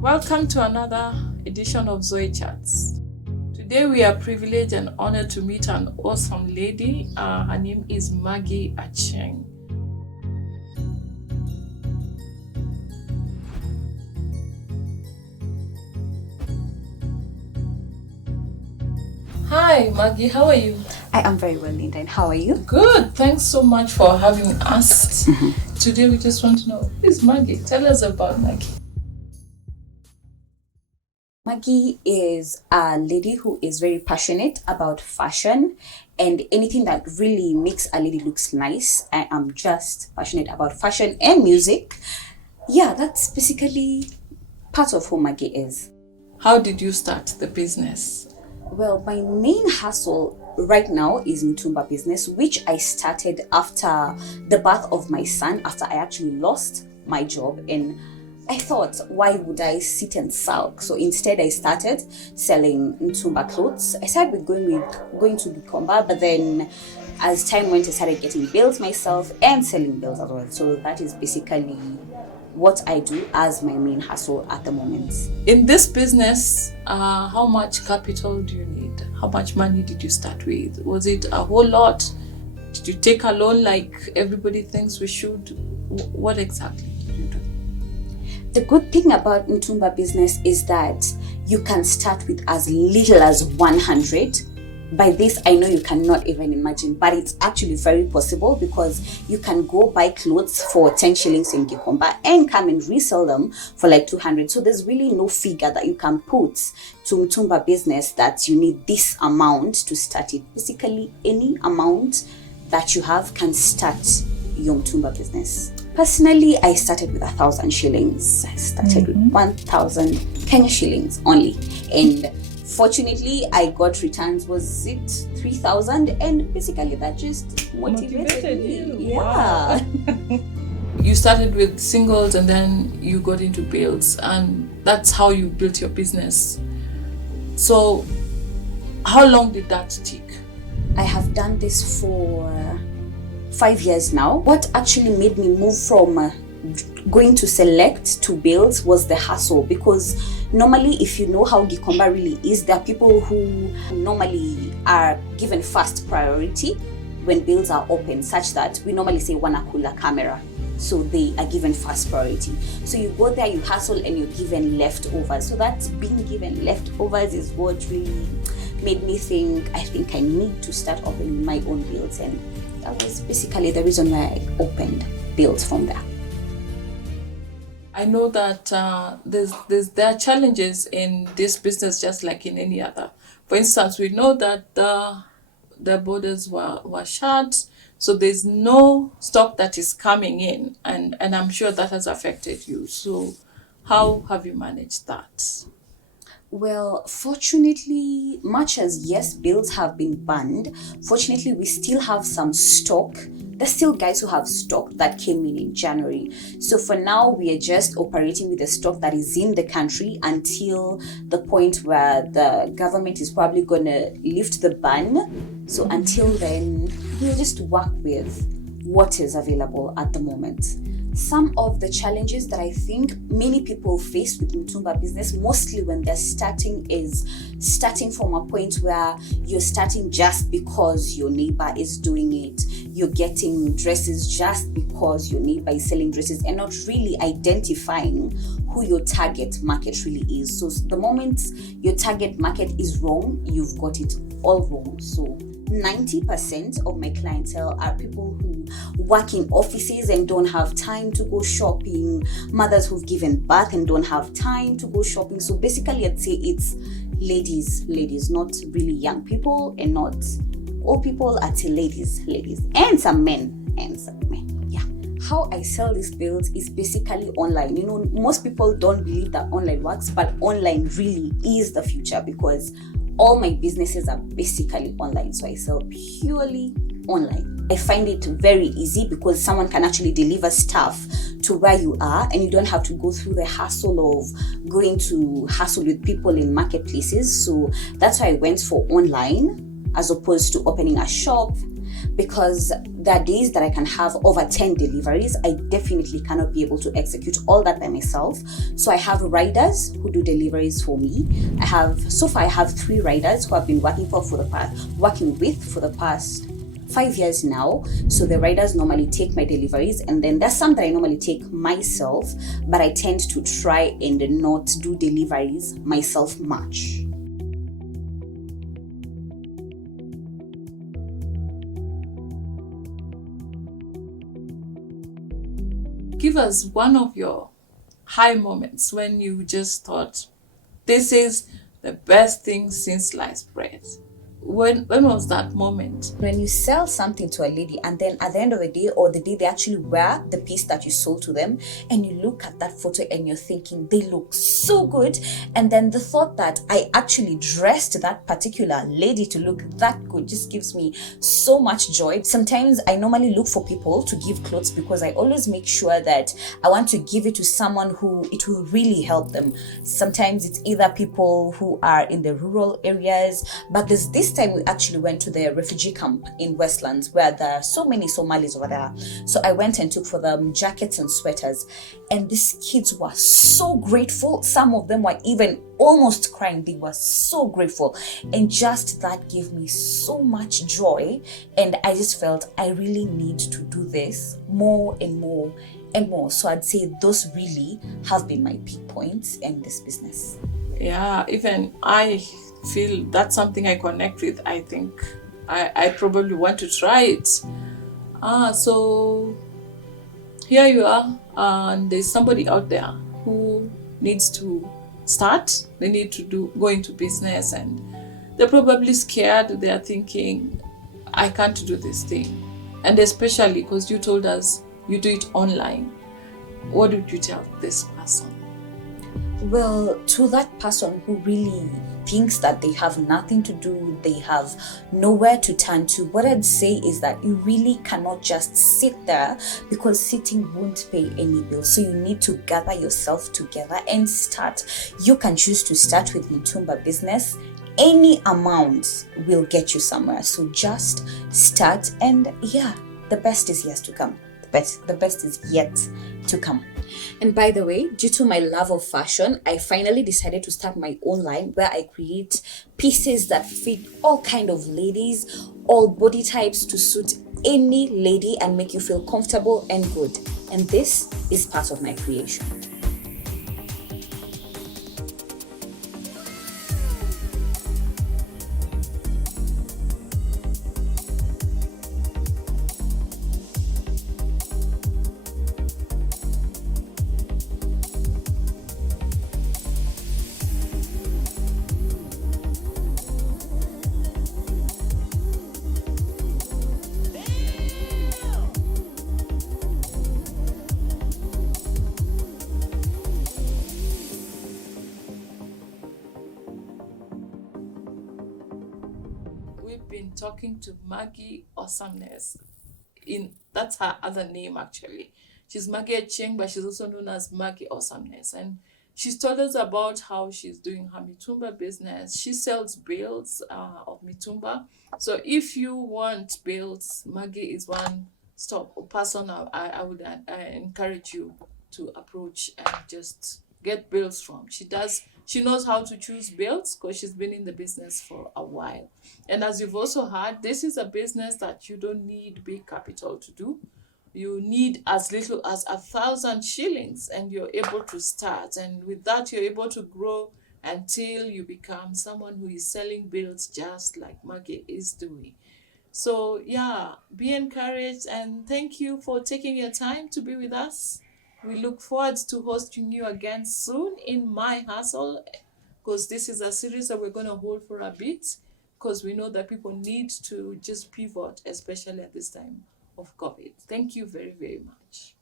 Welcome to another edition of ZOE CHATS. Today we are privileged and honored to meet an awesome lady. Her name is Margie Achieng. Hi Maggie, how are you? I am very well, Linda, and how are you? Good, thanks so much for having us. Today we just want to know, who is Maggie? Tell us about Maggie. Maggie is a lady who is very passionate about fashion and anything that really makes a lady looks nice. I am just passionate about fashion and music. Yeah, that's basically part of who Maggie is. How did you start the business? Well, my main hustle right now is Mtumba business, which I started after the birth of my son, after I actually lost my job. And I thought, why would I sit and sulk? So instead I started selling Mtumba clothes. I started with going to Gikomba, but then as time went, I started getting bills myself and selling bills as well. So that is basically what I do as my main hustle at the moment. In this business, how much capital do you need? How much money did you start with? Was it a whole lot? Did you take a loan like everybody thinks we should? What exactly did you do? The good thing about Mtumba business is that you can start with as little as 100. By this, I know you cannot even imagine, but it's actually very possible because you can go buy clothes for 10 shillings in Gikomba and come and resell them for like 200. So there's really no figure that you can put to Mtumba business that you need this amount to start it. Basically, any amount that you have can start your Mtumba business. Personally, I started with 1,000 shillings. I started with 1,000 Kenya shillings only. And fortunately, I got returns, was it 3,000? And basically that just motivated me. You. Yeah. Wow. You started with singles and then you got into bills, and that's how you built your business. So how long did that take? I have done this for 5 years now. What actually made me move from going to select to bills was the hustle, because normally if you know how Gikomba really is, there are people who normally are given first priority when bills are open, such that we normally say wanakula camera, so they are given first priority. So you go there, you hustle, and you're given leftovers. So that being given leftovers is what really made me think I need to start opening my own bills, and that was basically the reason why I opened bills from there. I know that there are challenges in this business just like in any other. For instance, we know that the borders were shut, so there's no stock that is coming in, and I'm sure that has affected you. So how have you managed that? Well, fortunately, much as yes, bills have been banned, fortunately we still have some stock. There's still guys who have stock that came in January. So for now, we are just operating with the stock that is in the country until the point where the government is probably going to lift the ban. So until then, we'll just work with what is available at the moment. Some of the challenges that I think many people face with Mtumba business, mostly when they're starting, is starting from a point where you're starting just because your neighbor is doing it. You're getting dresses just because your neighbor is selling dresses, and not really identifying who your target market really is. So the moment your target market is wrong, you've got it all wrong. So 90% of my clientele are people who work in offices and don't have time to go shopping, mothers who've given birth and don't have time to go shopping. So basically, I'd say it's ladies, not really young people, and not old people. I'd say ladies, and some men. Yeah. How I sell these bills is basically online. You know, most people don't believe that online works, but online really is the future, because all my businesses are basically online. So I sell purely online. I find it very easy because someone can actually deliver stuff to where you are, and you don't have to go through the hassle of going to hassle with people in marketplaces. So that's why I went for online as opposed to opening a shop. because there are days that I can have over 10 deliveries. I definitely cannot be able to execute all that by myself. So I have riders who do deliveries for me. So far I have 3 riders who I've been working with for the past 5 years now. So the riders normally take my deliveries, and then there's some that I normally take myself, but I tend to try and not do deliveries myself much. Give us one of your high moments when you just thought, this is the best thing since sliced bread. When was that moment? When you sell something to a lady, and then at the end of the day, or the day they actually wear the piece that you sold to them, and you look at that photo and you're thinking, they look so good. And then the thought that I actually dressed that particular lady to look that good just gives me so much joy. Sometimes I normally look for people to give clothes because I always make sure that I want to give it to someone who it will really help them. Sometimes it's either people who are in the rural areas, but there's this time we actually went to the refugee camp in Westlands where there are so many Somalis over there. So I went and took for them jackets and sweaters, and these kids were so grateful. Some of them were even almost crying. They were so grateful, and just that gave me so much joy. And I just felt I really need to do this more and more and more. So I'd say those really have been my peak points in this business. Yeah, even I feel that's something I connect with. I think I probably want to try it. So here you are, and there's somebody out there who needs to start. They need to go into business, and they're probably scared. They're thinking, I can't do this thing. And especially because you told us you do it online. What would you tell this person? Well, to that person who really thinks that they have nothing to do, they have nowhere to turn to, what I'd say is that you really cannot just sit there, because sitting won't pay any bills. So you need to gather yourself together and start. You can choose to start with Mitumba business. Any amount will get you somewhere. So just start, and yeah, the best is yet to come. The best is yet to come. And by the way, due to my love of fashion, I finally decided to start my own line where I create pieces that fit all kind of ladies, all body types, to suit any lady and make you feel comfortable and good. And this is part of my creation. We've been talking to Margie Awesomeness. That's her other name actually. She's Margie Achieng, but she's also known as Margie Awesomeness. And she's told us about how she's doing her Mitumba business. She sells bales of Mitumba. So if you want bales, Margie is one person I would encourage you to approach and just get bales from. She knows how to choose bales because she's been in the business for a while. And as you've also heard, this is a business that you don't need big capital to do. You need as little as 1,000 shillings and you're able to start. And with that, you're able to grow until you become someone who is selling bales just like Margie is doing. So yeah, be encouraged, and thank you for taking your time to be with us. We look forward to hosting you again soon in My Hustle, because this is a series that we're going to hold for a bit, because we know that people need to just pivot, especially at this time of COVID. Thank you very, very much.